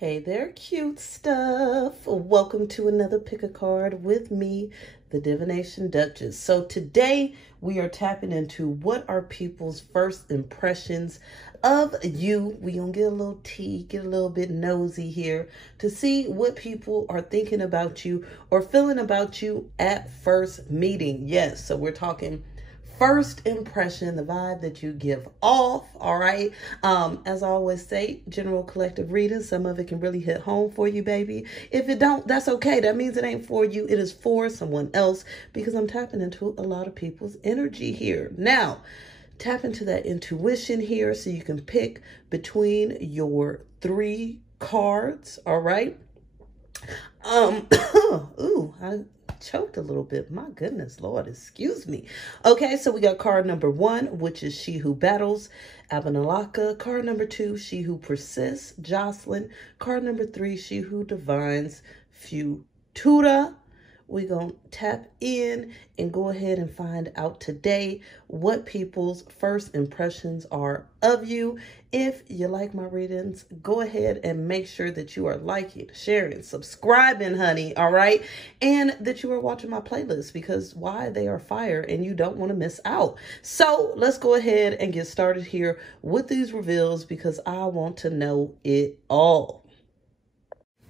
Hey there, cute stuff. Welcome to another pick a card with me, the Divination Duchess. So today we are tapping into what are people's first impressions of you. We gonna get a little tea, get a little bit nosy here to see what people are thinking about you or feeling about you at first meeting. Yes, so we're talking first impression, the vibe that you give off. All right. As I always say, general collective reading, some of it can really hit home for you, baby. If it don't, that's okay. That means it ain't for you. It is for someone else because I'm tapping into a lot of people's energy here. Now, tap into that intuition here so you can pick between your 3 cards. All right. Ooh, I choked a little bit. My goodness, Lord, excuse me. Okay, so we got card number 1, which is She Who Battles, Abanolaka. Card number 2, She Who Persists, Jocelyn. Card number 3, She Who Divines, Futura. We're going to tap in and go ahead and find out today what people's first impressions are of you. If you like my readings, go ahead and make sure that you are liking, sharing, subscribing, honey, all right? And that you are watching my playlist because why? They are fire and you don't want to miss out. So let's go ahead and get started here with these reveals because I want to know it all.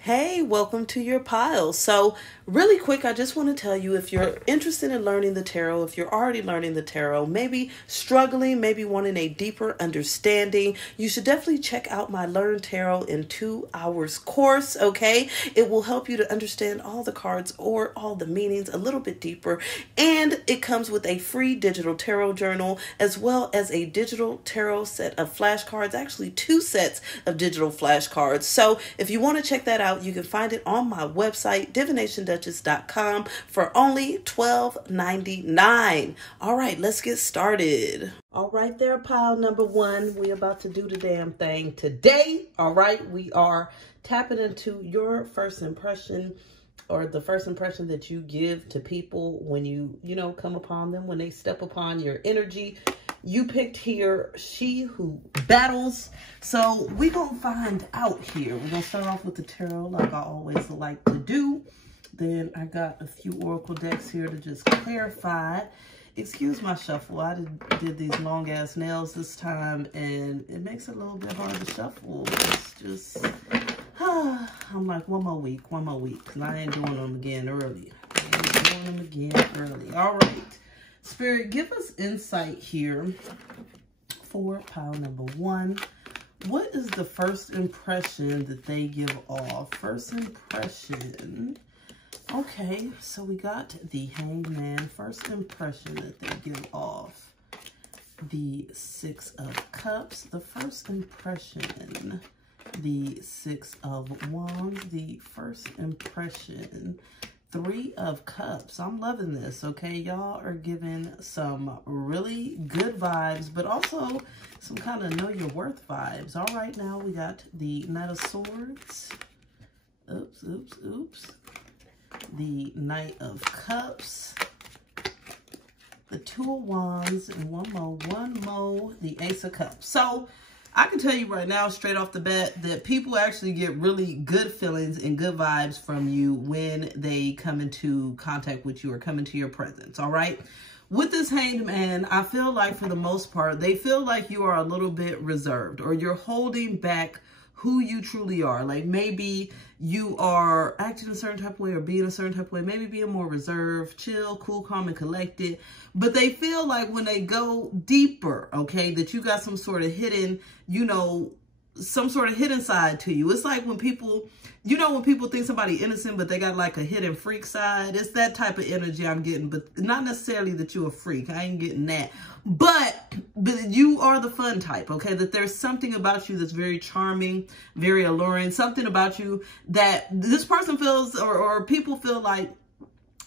Hey, welcome to your pile. So really quick, I just want to tell you if you're interested in learning the tarot, if you're already learning the tarot, maybe struggling, maybe wanting a deeper understanding, you should definitely check out my Learn Tarot in 2 Hours course, okay? It will help you to understand all the cards or all the meanings a little bit deeper. And it comes with a free digital tarot journal as well as a digital tarot set of flashcards, actually 2 sets of digital flashcards. So if you want to check that out, you can find it on my website, divinationduchess.com, for only $12.99. All right, let's get started. All right there, pile number 1. We about to do the damn thing today. All right, we are tapping into your first impression or the first impression that you give to people when you come upon them, when they step upon your energy. You picked here, She Who Battles. So we're going to find out here. We're going to start off with the tarot like I always like to do. Then I got a few oracle decks here to just clarify. Excuse my shuffle. I did these long ass nails this time and it makes it a little bit hard to shuffle. It's just, I'm like, one more week. Because I ain't doing them again early. All right. Spirit, give us insight here for pile number 1. What is the first impression that they give off? First impression. Okay, so we got the Hanged Man. First impression that they give off. The 6 of Cups. The first impression. The 6 of Wands. The first impression. 3 of Cups. I'm loving this, okay? Y'all are giving some really good vibes, but also some kind of know your worth vibes. All right, now we got the Knight of Swords. Oops. The Knight of Cups. The 2 of Wands, and one more, the Ace of Cups. So I can tell you right now, straight off the bat, that people actually get really good feelings and good vibes from you when they come into contact with you or come into your presence, all right? With this Hanged Man, I feel like for the most part, they feel like you are a little bit reserved or you're holding back who you truly are. Like maybe you are acting a certain type of way or being a certain type of way, maybe being more reserved, chill, cool, calm, and collected. But they feel like when they go deeper, okay, that you got some sort of hidden, some sort of hidden side to you. It's like when people, when people think somebody innocent, but they got like a hidden freak side. It's that type of energy I'm getting, but not necessarily that you're a freak. I ain't getting that. But you are the fun type, okay? That there's something about you that's very charming, very alluring, something about you that this person feels or people feel like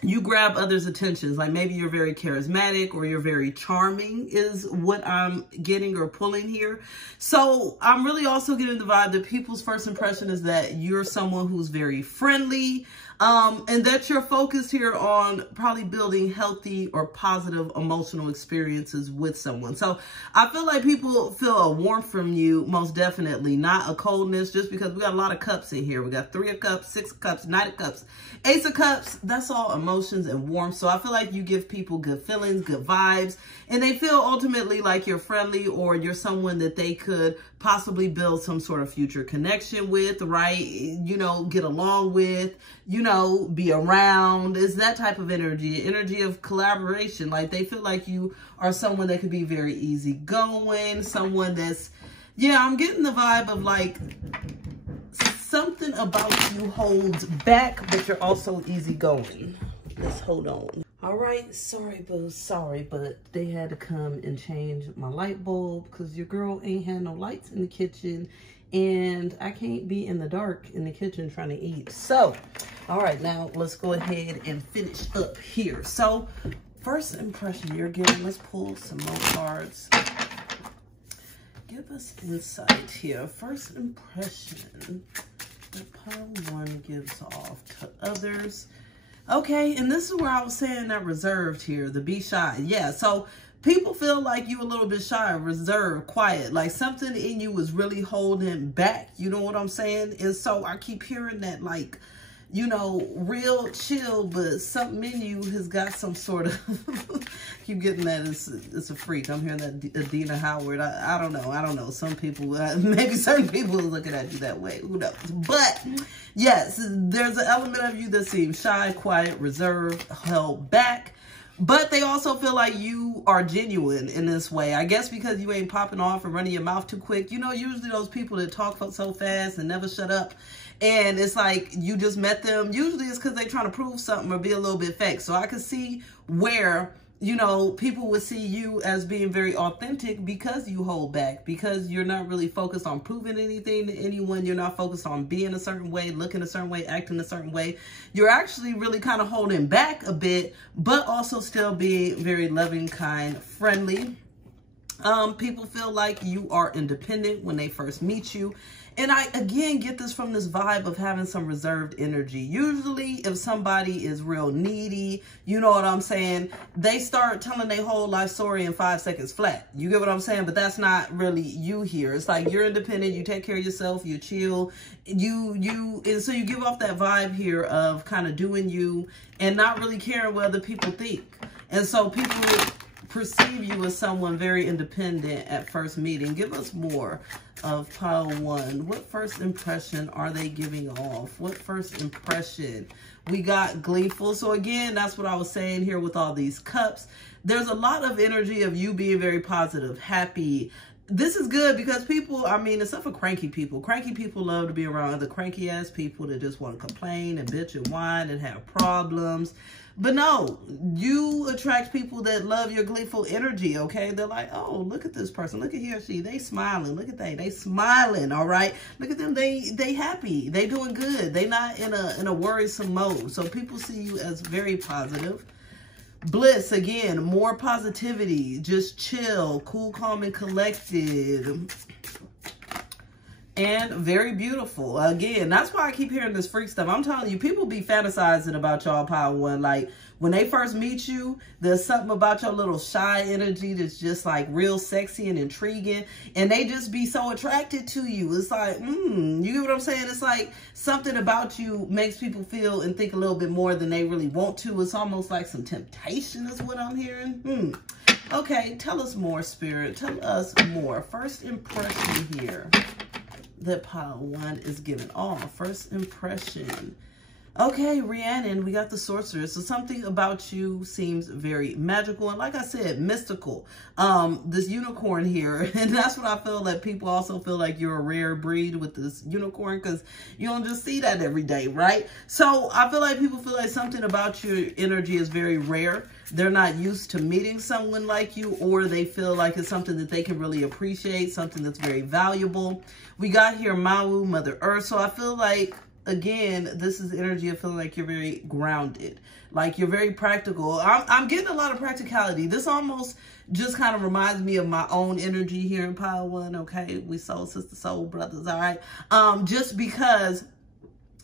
you grab others' attentions. Like maybe you're very charismatic or you're very charming is what I'm getting or pulling here. So I'm really also getting the vibe that people's first impression is that you're someone who's very friendly, And that you're focused here on probably building healthy or positive emotional experiences with someone. So I feel like people feel a warmth from you, most definitely, not a coldness, just because we got a lot of cups in here. We got 3 of cups, 6 of cups, 9 of cups, Ace of cups. That's all emotions and warmth. So I feel like you give people good feelings, good vibes, and they feel ultimately like you're friendly or you're someone that they could possibly build some sort of future connection with, right? You know, get along with, you know, be around. It's that type of energy of collaboration. Like they feel like you are someone that could be very easygoing, someone that's, yeah, I'm getting the vibe of like something about you holds back, but you're also easygoing. Let's hold on. All right, sorry, boo, sorry, but they had to come and change my light bulb because your girl ain't had no lights in the kitchen and I can't be in the dark in the kitchen trying to eat. So, all right, now let's go ahead and finish up here. So, first impression you're getting, let's pull some more cards. Give us insight here. First impression that pile 1 gives off to others. Okay, and this is where I was saying that reserved here, the be shy. Yeah, so people feel like you a little bit shy, reserved, quiet, like something in you was really holding back. You know what I'm saying? And so I keep hearing that, like, you know, real chill, but something in you has got some sort of, keep getting that it's a freak. I'm hearing that Adina Howard. I don't know. Some people, maybe certain people are looking at you that way. Who knows? But yes, there's an element of you that seems shy, quiet, reserved, held back. But they also feel like you are genuine in this way. I guess because you ain't popping off and running your mouth too quick. You know, usually those people that talk so fast and never shut up. And it's like you just met them. Usually it's because they're trying to prove something or be a little bit fake. So I can see where, you know, people would see you as being very authentic because you hold back. Because you're not really focused on proving anything to anyone. You're not focused on being a certain way, looking a certain way, acting a certain way. You're actually really kind of holding back a bit, but also still being very loving, kind, friendly. People feel like you are independent when they first meet you. And I, again, get this from this vibe of having some reserved energy. Usually, if somebody is real needy, you know what I'm saying, they start telling their whole life story in 5 seconds flat. You get what I'm saying? But that's not really you here. It's like you're independent, you take care of yourself, you chill, and so you give off that vibe here of kind of doing you and not really caring what other people think. And so people perceive you as someone very independent at first meeting. Give us more of pile 1. What first impression are they giving off? What first impression? We got gleeful. So again, that's what I was saying here with all these cups. There's a lot of energy of you being very positive, happy. This is good because people, I mean, except for cranky people love to be around other cranky ass people that just want to complain and bitch and whine and have problems. But no, you attract people that love your gleeful energy, okay? They're like, oh, look at this person. Look at he or she. They smiling. Look at they smiling, all right? Look at them. They happy. They doing good. They not in a worrisome mode. So people see you as very positive. Bliss, again, more positivity. Just chill, cool, calm, and collected. And very beautiful. Again, that's why I keep hearing this freak stuff. I'm telling you, people be fantasizing about y'all pile 1. Like, when they first meet you, there's something about your little shy energy that's just like real sexy and intriguing. And they just be so attracted to you. It's like, you get what I'm saying? It's like something about you makes people feel and think a little bit more than they really want to. It's almost like some temptation is what I'm hearing. Okay, tell us more, Spirit. Tell us more. First impression here that pile 1 is giving off. First impression. Okay, Rhiannon, we got the Sorceress. So something about you seems very magical and, like I said, mystical. This unicorn here, and that's what I feel that people also feel like you're a rare breed with this unicorn because you don't just see that every day, right? So I feel like people feel like something about your energy is very rare. They're not used to meeting someone like you, or they feel like it's something that they can really appreciate, something that's very valuable. We got here Mawu, Mother Earth. So I feel like, again, this is energy of feeling like you're very grounded, like you're very practical. I'm getting a lot of practicality. This almost just kind of reminds me of my own energy here in pile 1. Okay, we soul sister, soul brothers. All right, just because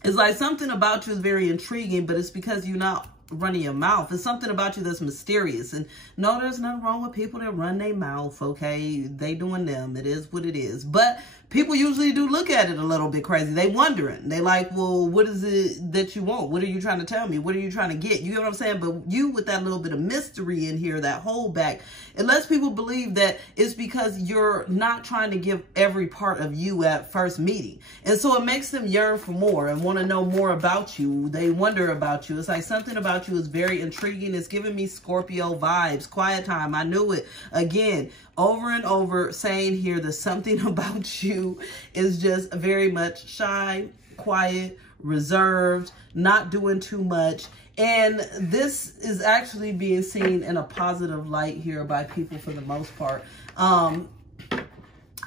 It's like something about you is very intriguing, but it's because you're not running your mouth. It's something about you that's mysterious. And no, there's nothing wrong with people that run their mouth, okay? They doing them. It is what it is. But people usually do look at it a little bit crazy. They wondering. They like, well, what is it that you want? What are you trying to tell me? What are you trying to get? You get what I'm saying? But you, with that little bit of mystery in here, that holdback, it lets people believe that it's because you're not trying to give every part of you at first meeting. And so it makes them yearn for more and want to know more about you. They wonder about you. It's like something about you is very intriguing. It's giving me Scorpio vibes. Quiet time. I knew it. Again, over and over saying here that something about you is just very much shy, quiet, reserved, not doing too much. And this is actually being seen in a positive light here by people for the most part. I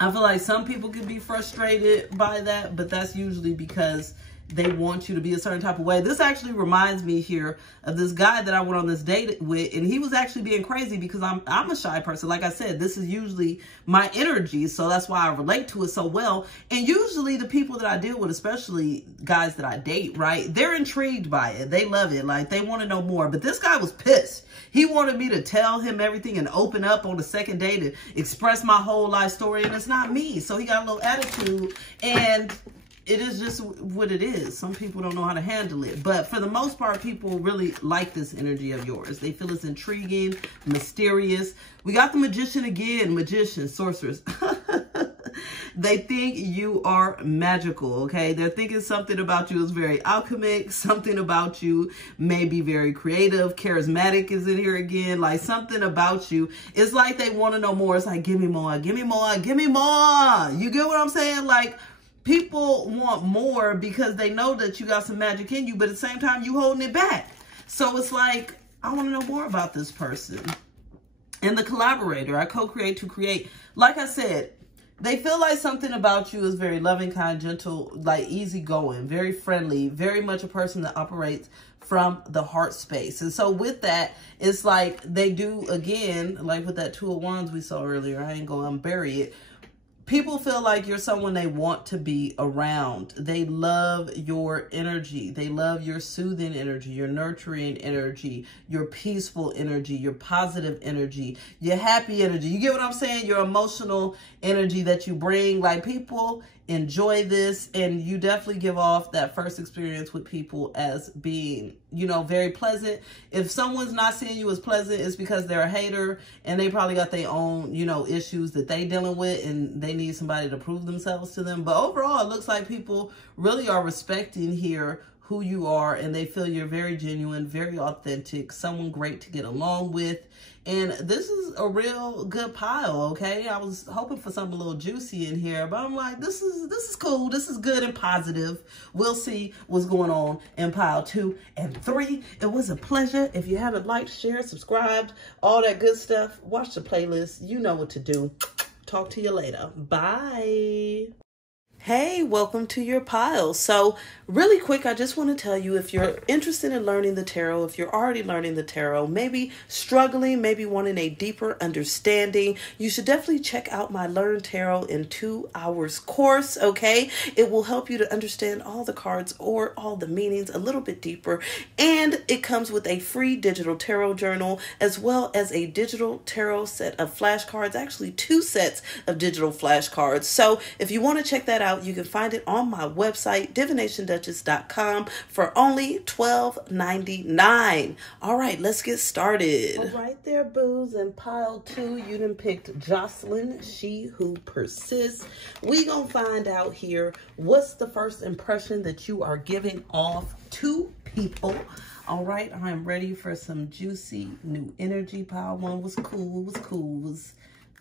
feel like some people can be frustrated by that, but that's usually because they want you to be a certain type of way. This actually reminds me here of this guy that I went on this date with, and he was actually being crazy because I'm a shy person. Like I said, this is usually my energy, so that's why I relate to it so well. And usually the people that I deal with, especially guys that I date, right, they're intrigued by it. They love it. Like, they want to know more. But this guy was pissed. He wanted me to tell him everything and open up on the second date and express my whole life story, and it's not me. So he got a little attitude, and it is just what it is. Some people don't know how to handle it. But for the most part, people really like this energy of yours. They feel it's intriguing, mysterious. We got the magician again. Magician, sorceress. They think you are magical, okay? They're thinking something about you is very alchemic. Something about you may be very creative. Charismatic is in here again. Like, something about you. It's like they want to know more. It's like, give me more, give me more, give me more. You get what I'm saying? Like, people want more because they know that you got some magic in you, but at the same time, you holding it back. So it's like, I want to know more about this person. And the collaborator, I co-create to create. Like I said, they feel like something about you is very loving, kind, gentle, like easygoing, very friendly, very much a person that operates from the heart space. And so with that, it's like they do, again, like with that Two of Wands we saw earlier, I ain't going to unbury it. People feel like you're someone they want to be around. They love your energy. They love your soothing energy, your nurturing energy, your peaceful energy, your positive energy, your happy energy. You get what I'm saying? Your emotional energy that you bring. Like, people enjoy this, and you definitely give off that first experience with people as being, you know, very pleasant. If someone's not seeing you as pleasant, it's because they're a hater and they probably got their own, you know, issues that they dealing with, and they need somebody to prove themselves to them. But overall, it looks like people really are respecting here who you are, and they feel you're very genuine, very authentic, someone great to get along with. And this is a real good pile, okay? I was hoping for something a little juicy in here, but I'm like, this is cool. This is good and positive. We'll see what's going on in pile 2 and 3. It was a pleasure. If you haven't liked, shared, subscribed, all that good stuff, watch the playlist. You know what to do. Talk to you later. Bye. Hey, welcome to your pile. So really quick, I just want to tell you, if you're interested in learning the tarot, if you're already learning the tarot, maybe struggling, maybe wanting a deeper understanding, you should definitely check out my Learn Tarot in 2 Hours course, okay? It will help you to understand all the cards or all the meanings a little bit deeper. And it comes with a free digital tarot journal, as well as a digital tarot set of flashcards, actually 2 sets of digital flashcards. So if you want to check that out, you can find it on my website, divinationduchess.com, for only $12.99. All right, let's get started. All right there, boos. In pile 2, you done picked Jocelyn, she who persists. We gonna find out here, what's the first impression that you are giving off to people? All right, I am ready for some juicy new energy. Pile 1 was cool, it was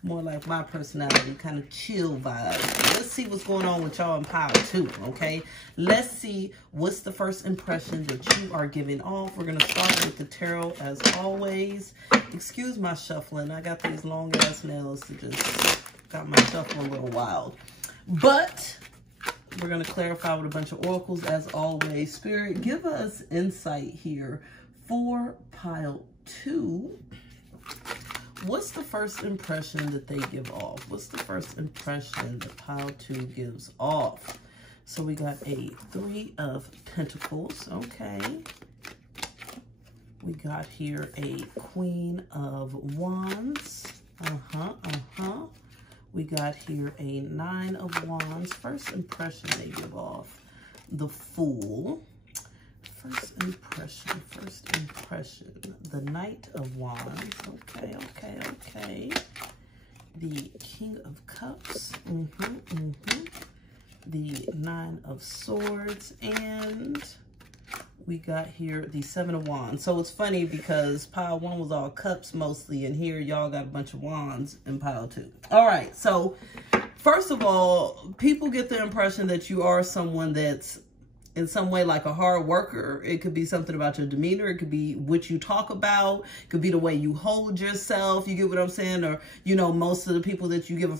more like my personality, kind of chill vibes. Let's see what's going on with y'all in pile 2, okay? Let's see what's the first impression that you are giving off. We're going to start with the tarot as always. Excuse my shuffling. I got these long ass nails that just got my shuffle a little wild. But we're going to clarify with a bunch of oracles as always. Spirit, give us insight here for pile 2. What's the first impression that they give off? What's the first impression that pile 2 gives off? So we got a 3 of Pentacles. Okay. We got here a Queen of Wands. We got here a 9 of Wands. First impression they give off. The Fool. First impression. The Knight of Wands. Okay. The King of Cups. The 9 of Swords. And we got here the 7 of Wands. So it's funny because pile 1 was all cups mostly, and here y'all got a bunch of wands in pile 2. All right, so first of all, people get the impression that you are someone that's in some way like a hard worker. It could be something about your demeanor. It could be what you talk about. It could be the way you hold yourself. You get what I'm saying? Or, you know, most of the people that you give a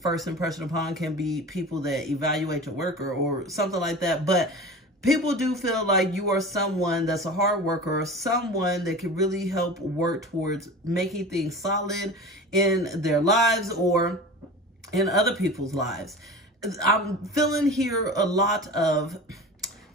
first impression upon can be people that evaluate your work or something like that. But people do feel like you are someone that's a hard worker, or someone that can really help work towards making things solid in their lives or in other people's lives. I'm feeling here a lot of,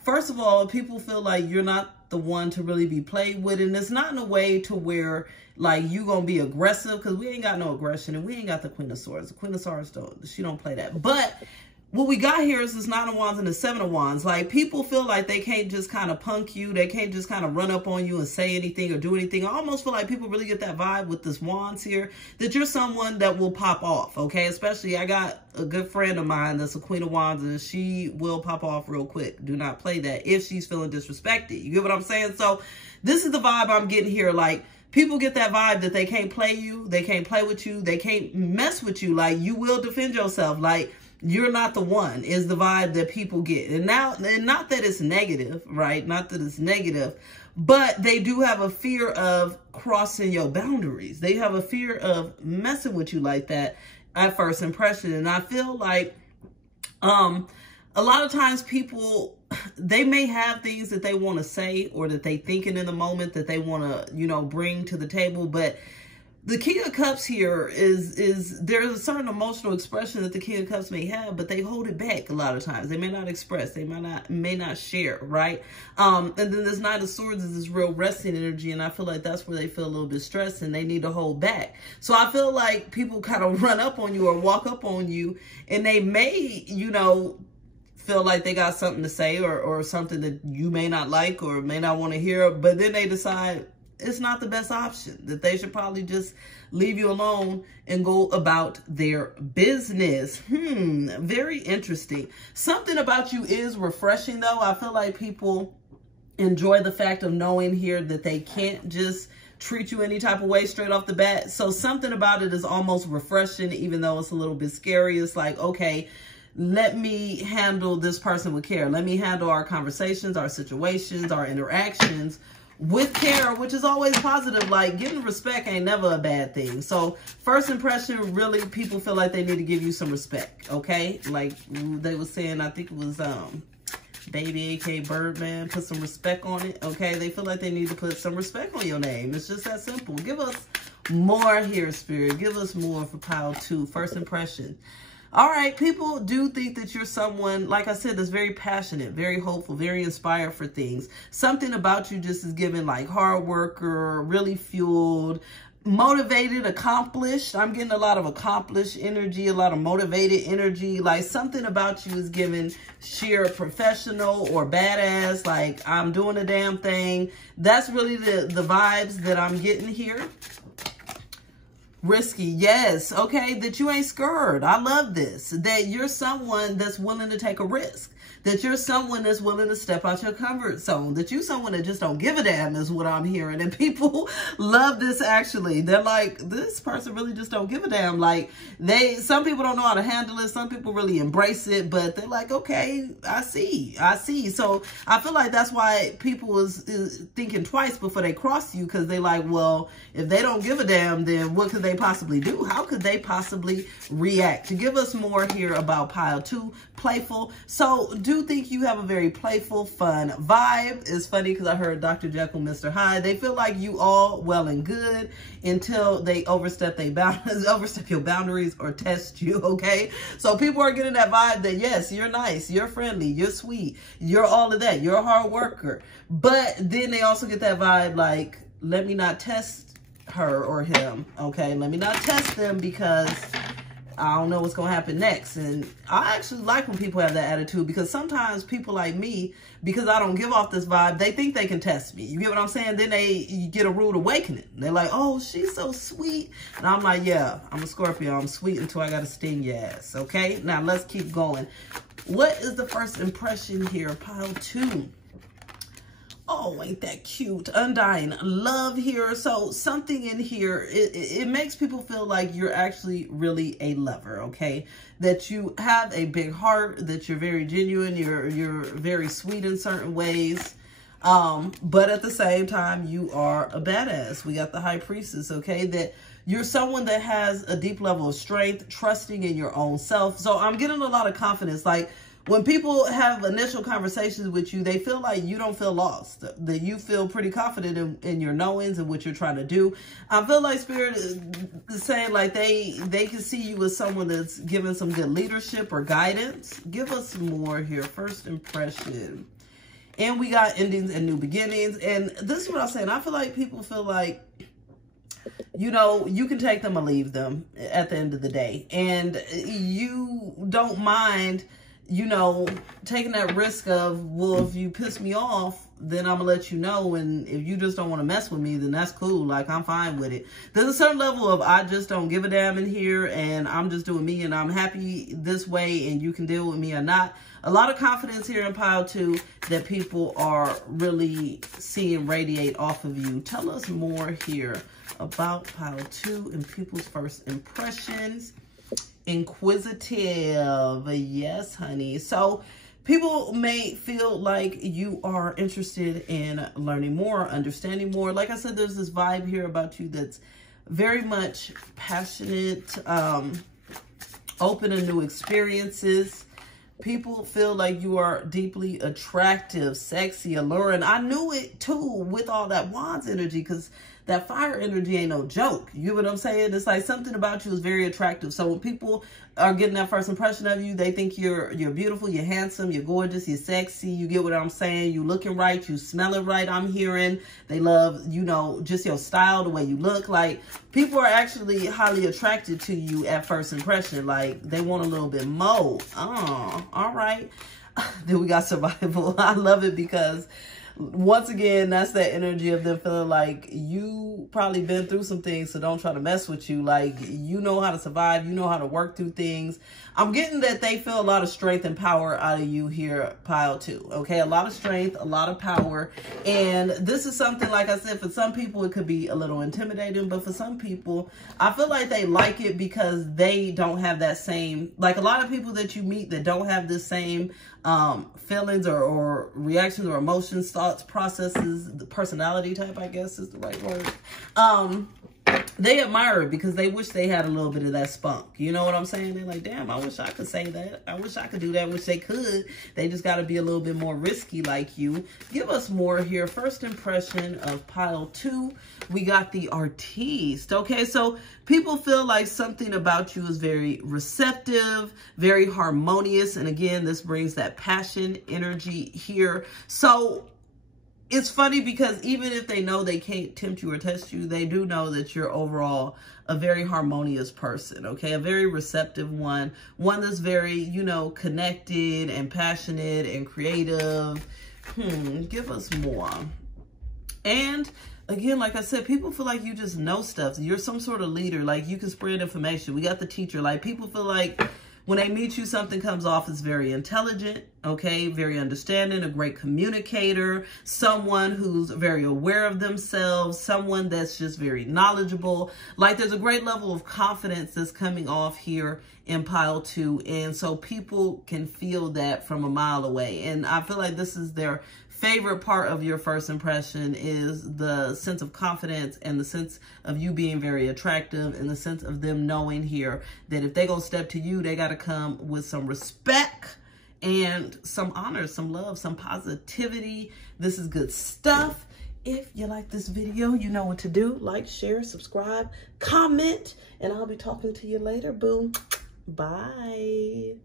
first of all, people feel like you're not the one to really be played with. And it's not in a way to where like you gonna be aggressive, because we ain't got no aggression and we ain't got the Queen of Swords. The Queen of Swords she don't play that. But what we got here is this 9 of Wands and the 7 of Wands. Like, people feel like they can't just kind of punk you. They can't just kind of run up on you and say anything or do anything. I almost feel like people really get that vibe with this Wands here, that you're someone that will pop off, okay? Especially, I got a good friend of mine that's a Queen of Wands, and she will pop off real quick. Do not play that if she's feeling disrespected. You get what I'm saying? So this is the vibe I'm getting here. Like, people get that vibe that they can't play you. They can't play with you. They can't mess with you. Like, you will defend yourself. Like, you're not the one is the vibe that people get. And not that it's negative, right? Not that it's negative, but they do have a fear of crossing your boundaries. They have a fear of messing with you like that at first impression. And I feel like a lot of times people, they may have things that they want to say or that they thinking in the moment that they want to, you know, bring to the table. But the King of Cups here is there's a certain emotional expression that the King of Cups may have, but they hold it back a lot of times. They may not express, they may not share, right? And then this Knight of Swords is this real resting energy, and I feel like that's where they feel a little bit stressed and they need to hold back. So I feel like people kind of run up on you or walk up on you, and they may, you know, feel like they got something to say or something that you may not like or may not want to hear, but then they decide it's not the best option, that they should probably just leave you alone and go about their business. Very interesting. Something about you is refreshing, though. I feel like people enjoy the fact of knowing here that they can't just treat you any type of way straight off the bat. So something about it is almost refreshing, even though it's a little bit scary. It's like, okay, let me handle this person with care. Let me handle our conversations, our situations, our interactions with care, which is always positive. Like, getting respect ain't never a bad thing. So first impression, really, people feel like they need to give you some respect, okay? Like they were saying, I think it was Baby aka Birdman, put some respect on it, okay? They feel like they need to put some respect on your name. It's just that simple. Give us more here, Spirit. Give us more for pile 2, first impression. All right, people do think that you're someone, like I said, that's very passionate, very hopeful, very inspired for things. Something about you just is given like hard worker, really fueled, motivated, accomplished. I'm getting a lot of accomplished energy, a lot of motivated energy. Like, something about you is given sheer professional or badass, like I'm doing a damn thing. That's really the vibes that I'm getting here. Risky, yes, okay, that you ain't scared. I love this, that you're someone that's willing to take a risk, that you're someone that's willing to step out your comfort zone, that you're someone that just don't give a damn is what I'm hearing. And people love this, actually. They're like, this person really just don't give a damn. Like, some people don't know how to handle it. Some people really embrace it, but they're like, okay, I see. So I feel like that's why people is thinking twice before they cross you, because they like, well, if they don't give a damn, then what could they possibly do? How could they possibly react? To give us more here about pile 2, playful. So do think you have a very playful, fun vibe. It's funny because I heard Dr. Jekyll, Mr. Hyde. They feel like you all well and good until they overstep their boundaries, overstep your boundaries or test you, okay? So people are getting that vibe that, yes, you're nice, you're friendly, you're sweet, you're all of that, you're a hard worker. But then they also get that vibe like, let me not test her or him, okay? Let me not test them because I don't know what's going to happen next. And I actually like when people have that attitude, because sometimes people like me, because I don't give off this vibe, they think they can test me. You get what I'm saying? Then you get a rude awakening. They're like, oh, she's so sweet. And I'm like, yeah, I'm a Scorpio. I'm sweet until I got to sting your ass. Okay? Now let's keep going. What is the first impression here? Pile 2. Oh, ain't that cute? Undying love here. So something in here, it makes people feel like you're actually really a lover, okay? That you have a big heart, that you're very genuine, you're very sweet in certain ways. But at the same time, you are a badass. We got the High Priestess, okay? That you're someone that has a deep level of strength, trusting in your own self. So I'm getting a lot of confidence. Like, when people have initial conversations with you, they feel like you don't feel lost, that you feel pretty confident in your knowings and what you're trying to do. I feel like Spirit is saying like they can see you as someone that's giving some good leadership or guidance. Give us more here. First impression. And we got endings and new beginnings. And this is what I'm saying. I feel like people feel like, you know, you can take them or leave them at the end of the day. And you don't mind, you know, taking that risk of, well, if you piss me off, then I'm gonna let you know. And if you just don't want to mess with me, then that's cool. Like, I'm fine with it. There's a certain level of, I just don't give a damn in here, and I'm just doing me, and I'm happy this way, and you can deal with me or not. A lot of confidence here in Pile 2 that people are really seeing radiate off of you. Tell us more here about Pile 2 and people's first impressions. Inquisitive. Yes, honey. So people may feel like you are interested in learning more, understanding more. Like I said, there's this vibe here about you that's very much passionate, open to new experiences. People feel like you are deeply attractive, sexy, alluring. I knew it too with all that Wands energy, because that fire energy ain't no joke. You know what I'm saying? It's like something about you is very attractive. So when people are getting that first impression of you, they think you're beautiful, you're handsome, you're gorgeous, you're sexy. You get what I'm saying? You looking right, you smelling right, I'm hearing. They love, you know, just your style, the way you look. Like, people are actually highly attracted to you at first impression. Like, they want a little bit more. Oh, all right. Then we got survival. I love it because, once again, that's that energy of them feeling like you probably been through some things, so don't try to mess with you. Like, you know how to survive. You know how to work through things. I'm getting that they feel a lot of strength and power out of you here, Pile 2. Okay, a lot of strength, a lot of power. And this is something, like I said, for some people, it could be a little intimidating. But for some people, I feel like they like it because they don't have that same, like a lot of people that you meet that don't have this same feelings or reactions or emotions, thoughts, processes, the personality type, I guess is the right word. They admire it because they wish they had a little bit of that spunk. You know what I'm saying? They're like, damn, I wish I could say that. I wish I could do that. Wish they could. They just got to be a little bit more risky like you. Give us more here. First impression of Pile 2. We got the Artiste. Okay, so people feel like something about you is very receptive, very harmonious. And again, this brings that passion, energy here. So it's funny because even if they know they can't tempt you or test you, they do know that you're overall a very harmonious person, okay? A very receptive one. One that's very, you know, connected and passionate and creative. Give us more. And again, like I said, people feel like you just know stuff. You're some sort of leader. Like, you can spread information. We got the teacher. Like, people feel like when they meet you, something comes off as very intelligent, okay, very understanding, a great communicator, someone who's very aware of themselves, someone that's just very knowledgeable. Like, there's a great level of confidence that's coming off here in Pile 2. And so people can feel that from a mile away. And I feel like this is their favorite part of your first impression, is the sense of confidence and the sense of you being very attractive, and the sense of them knowing here that if they're going to step to you, they got to come with some respect and some honor, some love, some positivity. This is good stuff. If you like this video, you know what to do. Like, share, subscribe, comment, and I'll be talking to you later. Boom. Bye.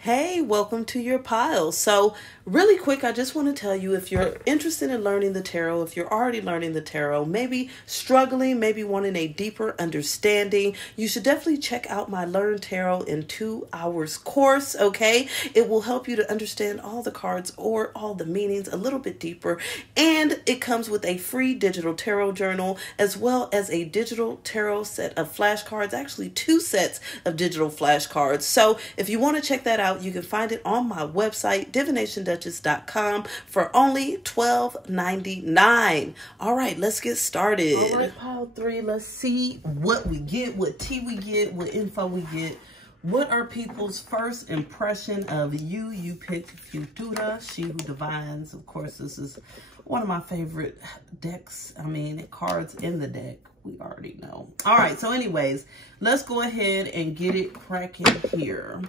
Hey, welcome to your pile. So really quick, I just want to tell you, if you're interested in learning the tarot, if you're already learning the tarot, maybe struggling, maybe wanting a deeper understanding, you should definitely check out my Learn Tarot in 2 Hours course, okay? It will help you to understand all the cards or all the meanings a little bit deeper. And it comes with a free digital tarot journal, as well as a digital tarot set of flashcards, actually 2 sets of digital flashcards. So if you want to check that out, you can find it on my website, divinationduchess.com, for only $12.99. All right, let's get started. All right, pile 3, let's see what we get, what tea we get, what info we get. What are people's first impression of you? You picked Futura, She Who Divines. Of course, this is one of my favorite decks. I mean, cards in the deck, we already know. All right, so anyways, let's go ahead and get it cracking here.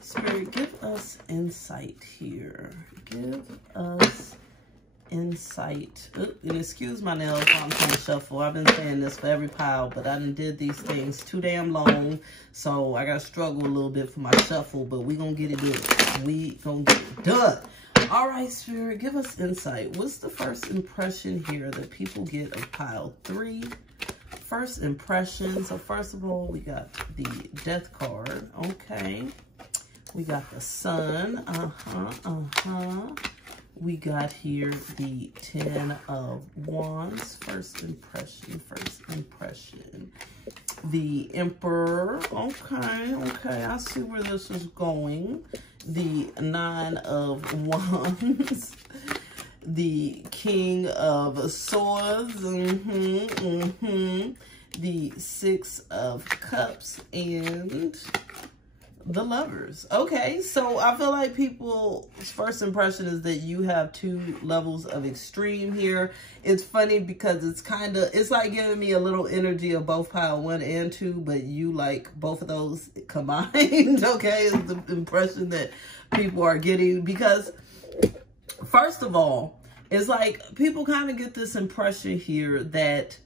Spirit, give us insight here. Give us insight. Ooh, and excuse my nails while I'm trying to shuffle. I've been saying this for every pile, but I done did these things too damn long, so I gotta struggle a little bit for my shuffle, but we gonna get it done. We gonna get it done. All right, Spirit, give us insight. What's the first impression here that people get of pile 3? First impression. So first of all, we got the Death card. Okay. We got the Sun. We got here the 10 of Wands. First impression. The Emperor. Okay. I see where this is going. The 9 of Wands. The King of Swords. The 6 of Cups. And the Lovers. Okay, so I feel like people's first impression is that you have 2 levels of extreme here. It's funny because it's like giving me a little energy of both pile 1 and 2, but you like both of those combined. Okay, is the impression that people are getting, because first of all, it's like people kind of get this impression here that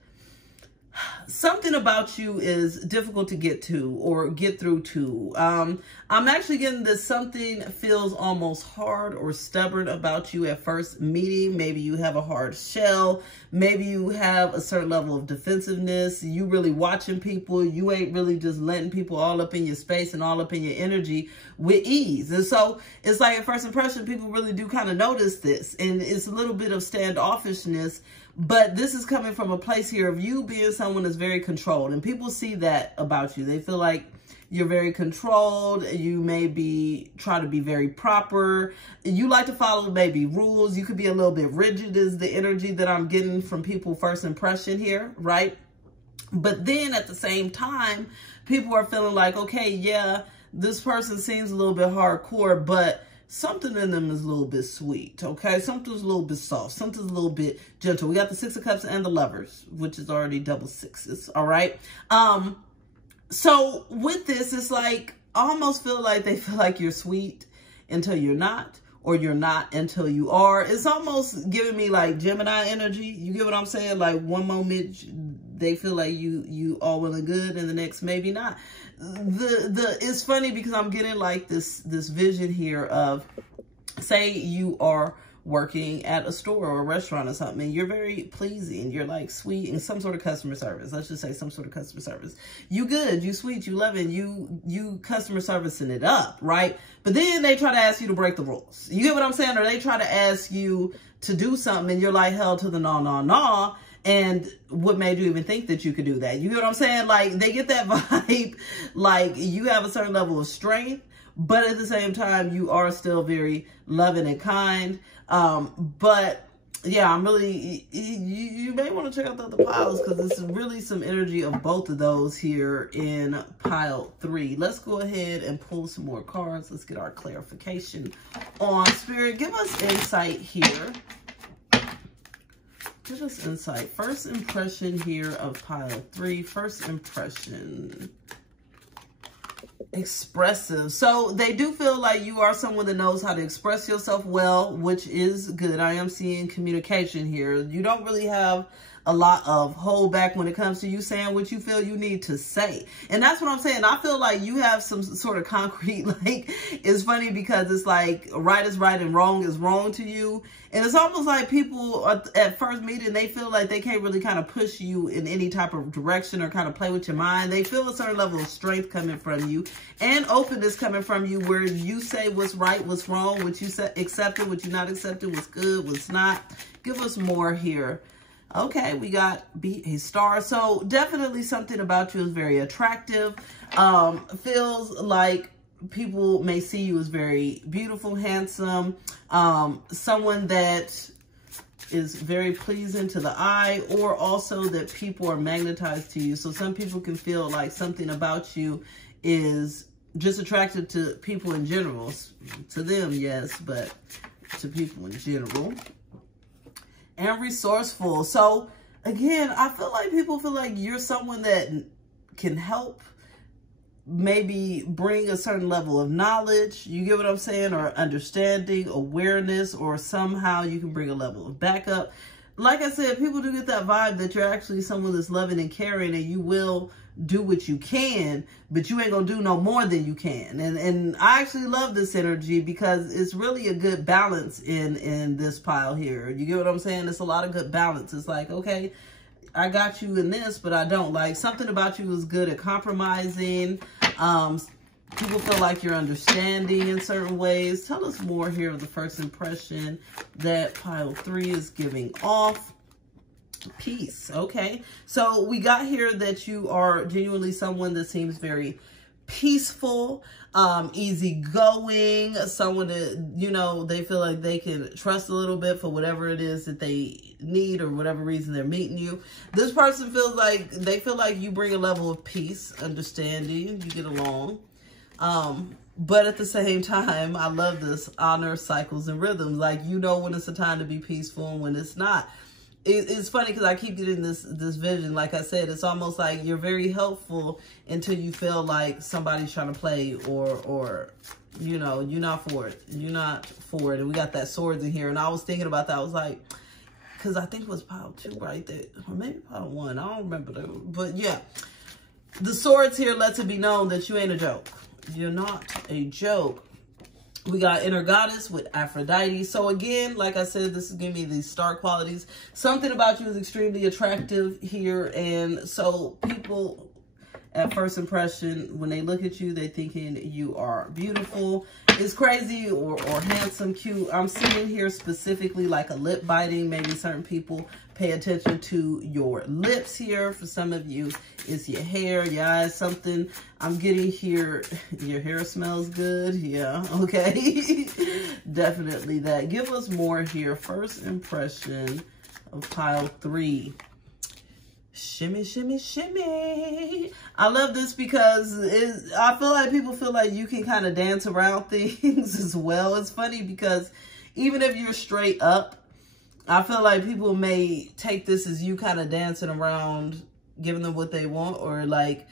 something about you is difficult to get to or get through to. I'm actually getting this something feels almost hard or stubborn about you at first meeting. Maybe you have a hard shell. Maybe you have a certain level of defensiveness. You really watching people. You ain't really just letting people all up in your space and all up in your energy with ease. And so it's like at first impression, people really do kind of notice this. And it's a little bit of standoffishness. But this is coming from a place here of you being someone that's very controlled. And people see that about you. They feel like you're very controlled. You may try to be very proper. You like to follow maybe rules. You could be a little bit rigid is the energy that I'm getting from people first impression here, right? But then at the same time, people are feeling like, okay, yeah, this person seems a little bit hardcore, but something in them is a little bit sweet, okay? Something's a little bit soft. Something's a little bit gentle. We got the 6 of Cups and the Lovers, which is already double 6s, all right? So with this, it's like, I almost feel like they feel like you're sweet until you're not, or you're not until you are. It's almost giving me like Gemini energy. You get what I'm saying? Like one moment they feel like you all well and good, and the next maybe not. It's funny because I'm getting like this vision here of, say you are working at a store or a restaurant or something, and you're very pleasing, you're like sweet, and some sort of customer service. Let's just say some sort of customer service. You good, you sweet, you loving, you customer servicing it up, right? But then they try to ask you to break the rules. You get what I'm saying? Or they try to ask you to do something, and you're like held to the no. And what made you even think that you could do that? You get what I'm saying? Like, they get that vibe, like you have a certain level of strength, but at the same time, you are still very loving and kind. But yeah, I'm really, you may want to check out the other piles, because there's really some energy of both of those here in pile 3. Let's go ahead and pull some more cards. Let's get our clarification on. Spirit, give us insight here. Give us insight. First impression here of pile 3. First impression. expressive. So they do feel like you are someone that knows how to express yourself well, which is good. I am seeing communication here. You don't really have a lot of hold back when it comes to you saying what you feel you need to say. And that's what I'm saying. I feel like you have some sort of concrete, like, it's funny because it's like right is right and wrong is wrong to you. And it's almost like people at first meeting, they feel like they can't really kind of push you in any type of direction or kind of play with your mind. They feel a certain level of strength coming from you and openness coming from you, where you say what's right, what's wrong, what you accepted, what you not accepted, what's good, what's not. Give us more here. Okay, we got be a star. So definitely something about you is very attractive. Feels like people may see you as very beautiful, handsome, someone that is very pleasing to the eye, or also that people are magnetized to you. So some people can feel like something about you is just attractive to people in general. To them, yes, but to people in general. And resourceful. So again, I feel like people feel like you're someone that can help maybe bring a certain level of knowledge, you get what I'm saying, or understanding, awareness, or somehow you can bring a level of backup. Like I said, people do get that vibe that you're actually someone that's loving and caring, and you will do what you can, but you ain't gonna do no more than you can. And I actually love this energy because it's really a good balance in this pile here. You get what I'm saying? It's a lot of good balance. It's like, okay, I got you in this, but I don't. Like, something about you is good at compromising. People feel like you're understanding in certain ways. Tell us more here of the first impression that pile 3 is giving off. Peace. Okay, so we got here that you are genuinely someone that seems very peaceful, easygoing, someone that, you know, they feel like they can trust a little bit for whatever it is that they need or whatever reason they're meeting you. This person feels like they feel like you bring a level of peace, understanding, you get along. But at the same time, I love this, honor cycles and rhythms. Like, you know when it's a time to be peaceful and when it's not. It's funny because I keep getting this vision. Like I said, it's almost like you're very helpful until you feel like somebody's trying to play or you know, you're not for it. You're not for it. And we got that swords in here. And I was thinking about that. I was like, because I think it was pile 2 right there. Or maybe pile 1. I don't remember that. But yeah, the swords here lets it be known that you ain't a joke. You're not a joke. We got inner goddess with Aphrodite. So again, like I said, this is giving me these star qualities. Something about you is extremely attractive here. And so people at first impression, when they look at you, they're thinking you are beautiful. It's crazy or handsome, cute. I'm seeing here specifically like a lip biting. Maybe certain people pay attention to your lips here. For some of you, it's your hair, your eyes, something. I'm getting here, your hair smells good. Yeah, okay. Definitely that. Give us more here. First impression of pile 3. Shimmy, shimmy, shimmy. I love this because I feel like people feel like you can kind of dance around things as well. It's funny because even if you're straight up, I feel like people may take this as you kind of dancing around, giving them what they want, or like,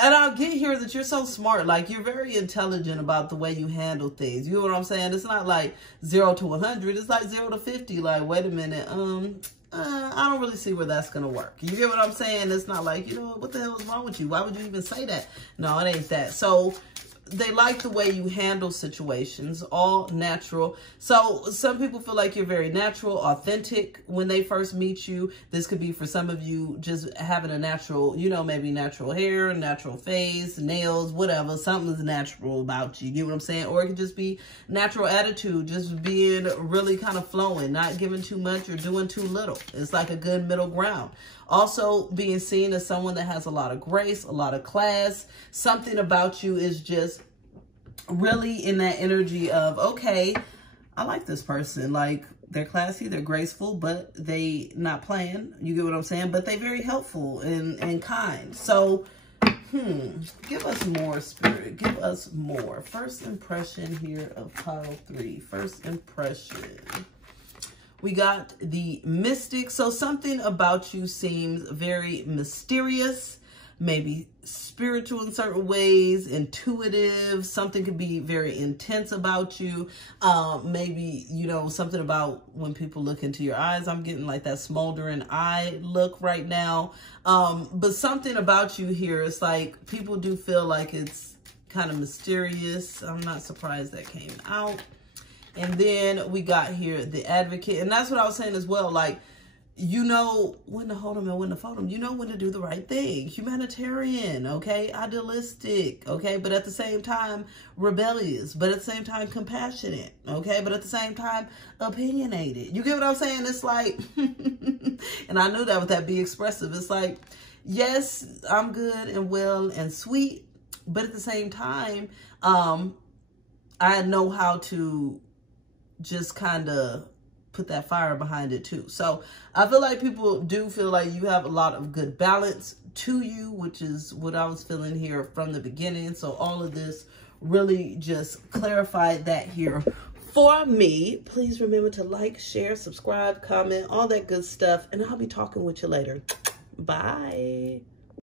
and I'll get here that you're so smart. Like, you're very intelligent about the way you handle things. You know what I'm saying? It's not like 0 to 100. It's like 0 to 50. Like, wait a minute. I don't really see where that's going to work. You get what I'm saying? It's not like, you know, what the hell is wrong with you? Why would you even say that? No, it ain't that. So they like the way you handle situations, all natural. So some people feel like you're very natural, authentic when they first meet you. This could be for some of you just having a natural, you know, maybe natural hair, natural face, nails, whatever. Something's natural about you. You get what I'm saying? Or it could just be natural attitude, just being really kind of flowing, not giving too much or doing too little. It's like a good middle ground. Also being seen as someone that has a lot of grace, a lot of class. Something about you is just really in that energy of, okay, I like this person. Like, they're classy, they're graceful, but they not playing. You get what I'm saying? But they very helpful and kind. So, give us more, Spirit. Give us more. First impression here of pile 3. First impression. We got the Mystic. So something about you seems very mysterious, maybe spiritual in certain ways, intuitive. Something could be very intense about you. Maybe, you know, something about when people look into your eyes. I'm getting like that smoldering eye look right now. But something about you here, it's like people do feel like it's kind of mysterious. I'm not surprised that came out. And then we got here the Advocate. And that's what I was saying as well. Like, you know when to hold them and when to fold them. You know when to do the right thing. Humanitarian, okay? Idealistic, okay? But at the same time, rebellious. But at the same time, compassionate, okay? But at the same time, opinionated. You get what I'm saying? It's like, and I knew that with that be expressive. It's like, yes, I'm good and well and sweet. But at the same time, I know how to just kind of put that fire behind it too. So I feel like people do feel like you have a lot of good balance to you, which is what I was feeling here from the beginning. So all of this really just clarified that here for me. Please remember to like, share, subscribe, comment, all that good stuff. And I'll be talking with you later. Bye.